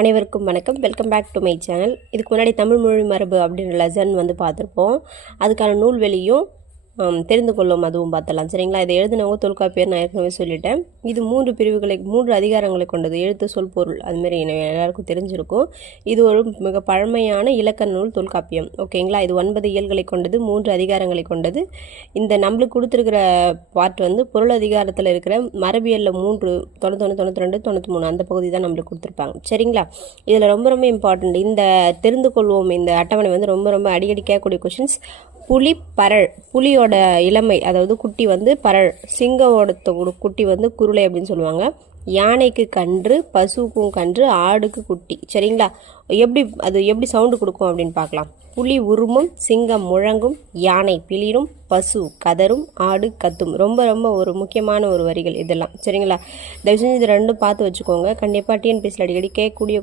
அனைவருக்கும் வணக்கம். Welcome back to my channel. இதுக்கு முன்னாடி தமிழ் மொழி மரபு அப்படின்ற லெசன் பார்த்துருப்போம். அதுக்கான நூல்வெளியும் தெரிந்து கொள்ளும் அதுவும் பார்த்தலாம். சரிங்களா? இதை எழுதினவங்க தொல்காப்பியர், நான் ஏற்கனவே சொல்லிட்டேன். இது 3 அதிகாரங்களை கொண்டது. எழுத்து, சொல், பொருள், அதுமாரி எல்லாருக்கும் தெரிஞ்சிருக்கும். இது ஒரு மிக பழமையான இலக்கண நூல் தொல்காப்பியம். ஓகேங்களா? இது 9 இயல்களை கொண்டது, 3 அதிகாரங்களை கொண்டது. இந்த நம்மளுக்கு கொடுத்துருக்கிற பார்ட் பொருள் அதிகாரத்தில் இருக்கிற மரபியலில் 3 91, 92, 93 அந்த பகுதி தான் நம்மளுக்கு கொடுத்துருப்பாங்க. சரிங்களா? இதில் ரொம்ப ரொம்ப இம்பார்ட்டண்ட் இந்த தெரிந்து கொள்வோம். இந்த அட்டவணை ரொம்ப ரொம்ப அடிக்கடி கேட்கக்கூடிய கொஷின்ஸ். புலி பரள், புலியோட இளமை அதாவது குட்டி பரள், சிங்கவோட குட்டி குருளை அப்படின்னு சொல்லுவாங்க. யானைக்கு கன்று, பசுக்கும் கன்று, ஆடுக்கு குட்டி. சரிங்களா? எப்படி சவுண்டு கொடுக்கும் அப்படின்னு பார்க்கலாம். புலி உருமும், சிங்கம் முழங்கும், யானை பிளிரும், பசு கதரும், ஆடு கத்தும். ரொம்ப ரொம்ப ஒரு முக்கியமான ஒரு வரிகள் இதெல்லாம். சரிங்களா? தயவு செஞ்சு இது ரெண்டும் பார்த்து வச்சுக்கோங்க. கண்டிப்பாக டிஎன்பிஎஸ்சியில் அடிக்கடி கேட்கக்கூடிய